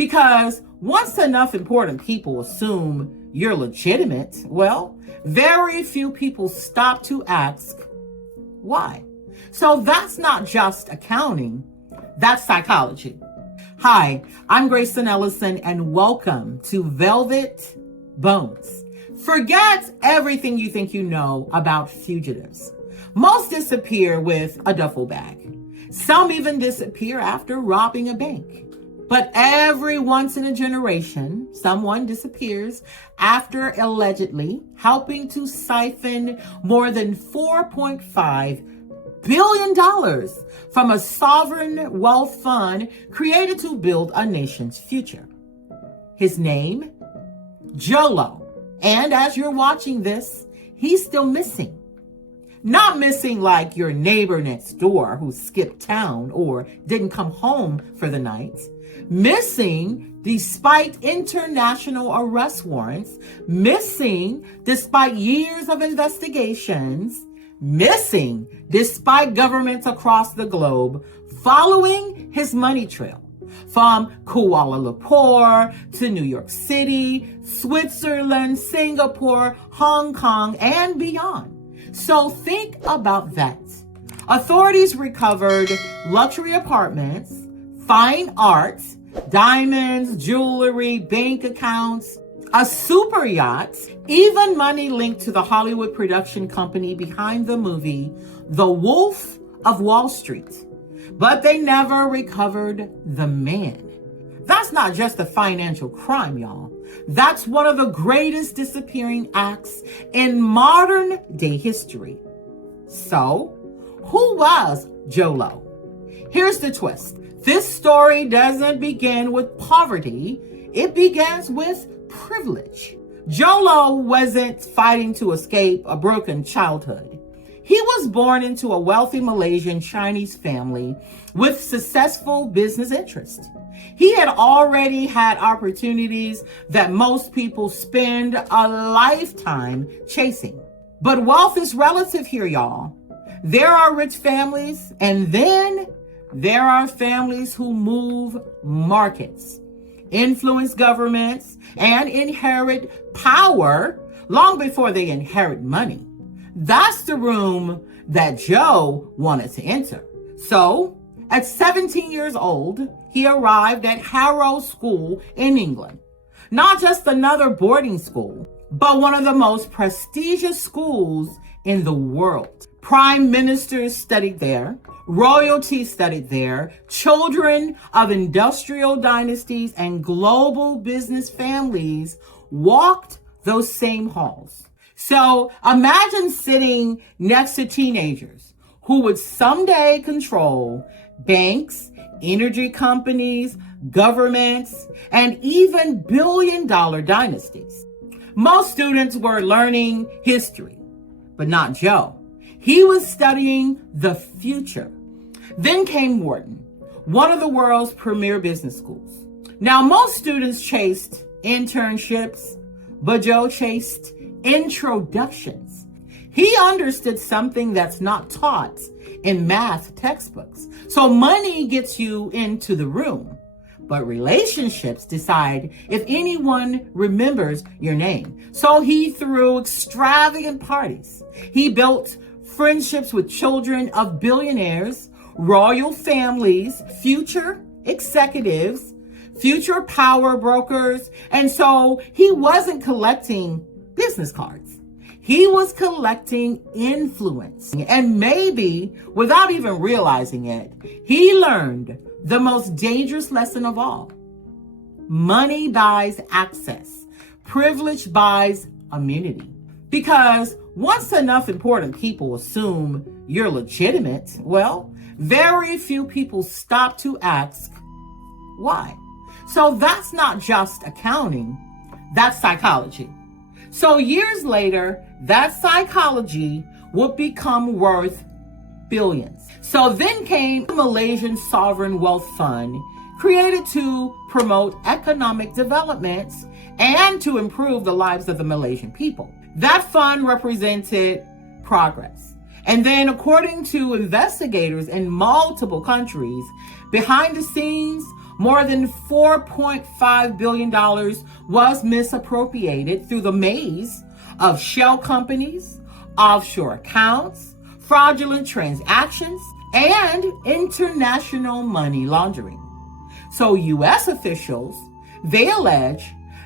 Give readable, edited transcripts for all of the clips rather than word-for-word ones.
Because once enough important people assume you're legitimate, well, very few people stop to ask why. So that's not just accounting, that's psychology. Hi, I'm Grayson Ellison, and welcome to Velvet Bones. Forget everything you think you know about fugitives. Most disappear with a duffel bag. Some even disappear after robbing a bank. But every once in a generation, someone disappears after allegedly helping to siphon more than $4.5 billion from a sovereign wealth fund created to build a nation's future. His name? Jho Low. And as you're watching this, he's still missing. Not missing like your neighbor next door who skipped town or didn't come home for the night. Missing despite international arrest warrants. Missing despite years of investigations. Missing despite governments across the globe following his money trail. From Kuala Lumpur to New York City, Switzerland, Singapore, Hong Kong, and beyond. So think about that. Authorities recovered luxury apartments, fine art, diamonds, jewelry, bank accounts, a super yacht, even money linked to the Hollywood production company behind the movie The Wolf of Wall Street. But they never recovered the man. That's not just a financial crime, y'all. That's one of the greatest disappearing acts in modern day history. So, who was Jho Low? Here's the twist. This story doesn't begin with poverty. It begins with privilege. Jho Low wasn't fighting to escape a broken childhood. He was born into a wealthy Malaysian Chinese family with successful business interests. He had already had opportunities that most people spend a lifetime chasing. But wealth is relative here, y'all. There are rich families, and then there are families who move markets, influence governments, and inherit power long before they inherit money. That's the room that Jho wanted to enter. So, at 17 years old, he arrived at Harrow School in England. Not just another boarding school, but one of the most prestigious schools in the world. Prime ministers studied there, royalty studied there, children of industrial dynasties and global business families walked those same halls. So imagine sitting next to teenagers who would someday control banks, energy companies, governments, and even billion-dollar dynasties. Most students were learning history, but not Jho. He was studying the future. Then came Wharton, one of the world's premier business schools. Now, most students chased internships, but Jho chased introductions. He understood something that's not taught in math textbooks. So money gets you into the room, but relationships decide if anyone remembers your name. So he threw extravagant parties. He built friendships with children of billionaires, royal families, future executives, future power brokers. And so he wasn't collecting business cards. He was collecting influence. And maybe, without even realizing it, he learned the most dangerous lesson of all. Money buys access. Privilege buys immunity. Because once enough important people assume you're legitimate, well, very few people stop to ask why. So that's not just accounting, that's psychology. So years later, that psychology would become worth billions. So then came the Malaysian Sovereign Wealth Fund, created to promote economic development and to improve the lives of the Malaysian people. That fund represented progress. And then, according to investigators in multiple countries, behind the scenes, More than $4.5 billion was misappropriated through the maze of shell companies, offshore accounts, fraudulent transactions, and international money laundering. So U.S. officials, they allege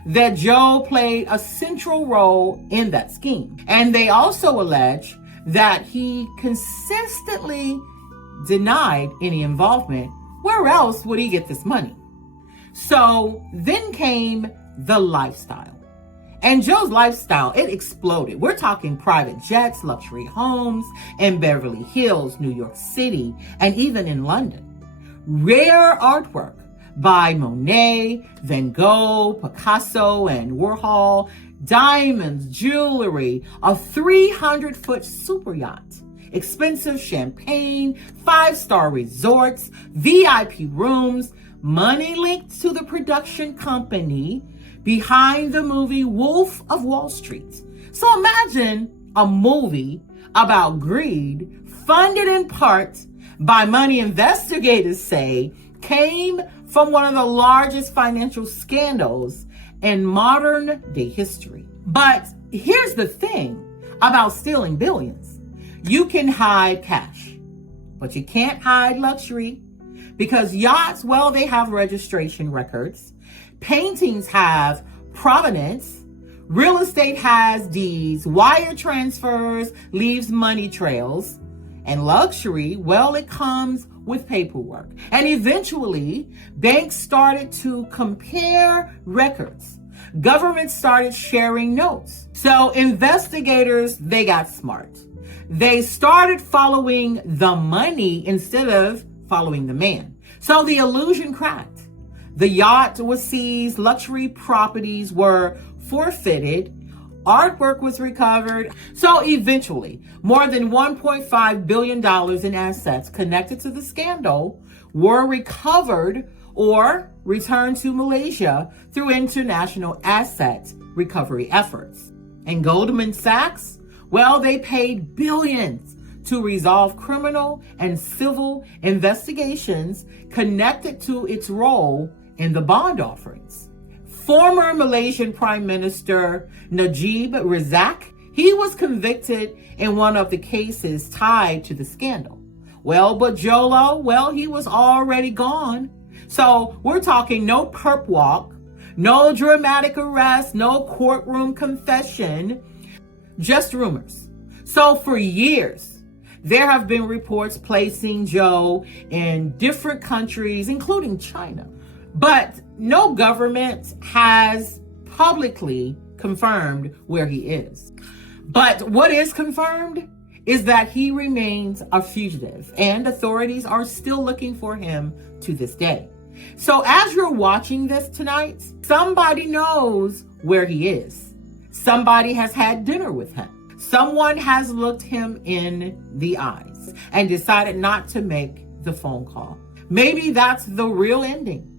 that Jho played a central role in that scheme. And they also allege that he consistently denied any involvement. Where else would he get this money? So then came the lifestyle. And Jho's lifestyle, it exploded. We're talking private jets, luxury homes in Beverly Hills, New York City, and even in London. Rare artwork by Monet, Van Gogh, Picasso, and Warhol, diamonds, jewelry, a 300-foot super yacht, expensive champagne, 5-star resorts, VIP rooms, money linked to the production company behind the movie Wolf of Wall Street. So imagine a movie about greed, funded in part by money investigators say came from one of the largest financial scandals in modern day history. But here's the thing about stealing billions. You can hide cash, but you can't hide luxury, because yachts, well, they have registration records. Paintings have provenance. Real estate has deeds. Wire transfers leaves money trails. And luxury, well, it comes with paperwork. And eventually, banks started to compare records. Governments started sharing notes. So investigators, they got smart. They started following the money instead of following the man. So the illusion cracked. The yacht was seized, luxury properties were forfeited, artwork was recovered. So eventually, more than $1.5 billion in assets connected to the scandal were recovered or returned to Malaysia through international asset recovery efforts. And Goldman Sachs, well, they paid billions to resolve criminal and civil investigations connected to its role in the bond offerings. Former Malaysian Prime Minister Najib Razak, he was convicted in one of the cases tied to the scandal. Well, but Jho Low, well, he was already gone. So we're talking no perp walk, no dramatic arrest, no courtroom confession, just rumors. So for years, there have been reports placing Jho in different countries, including China. But no government has publicly confirmed where he is. But what is confirmed is that he remains a fugitive, and authorities are still looking for him to this day. So as you're watching this tonight, somebody knows where he is. Somebody has had dinner with him. Someone has looked him in the eyes and decided not to make the phone call. Maybe that's the real ending.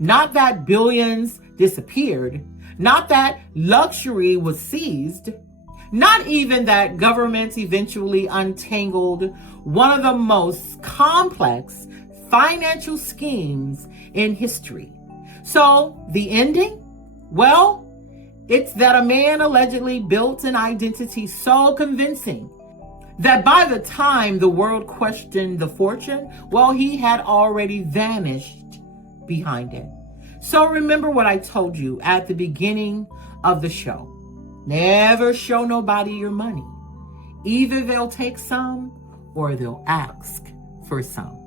Not that billions disappeared, not that luxury was seized, not even that governments eventually untangled one of the most complex financial schemes in history. So the ending? Well, it's that a man allegedly built an identity so convincing that by the time the world questioned the fortune, well, he had already vanished behind it. So remember what I told you at the beginning of the show. Never show nobody your money. Either they'll take some or they'll ask for some.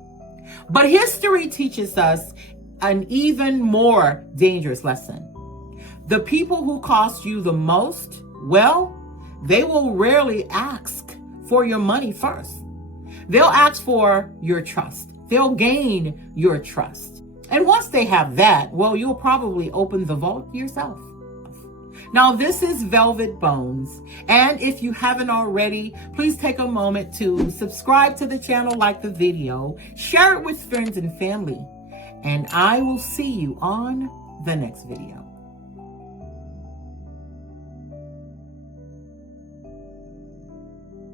But history teaches us an even more dangerous lesson. The people who cost you the most, well, they will rarely ask for your money first. They'll ask for your trust. They'll gain your trust. And once they have that, well, you'll probably open the vault yourself. Now, this is Velvet Bones. And if you haven't already, please take a moment to subscribe to the channel, like the video, share it with friends and family. And I will see you on the next video.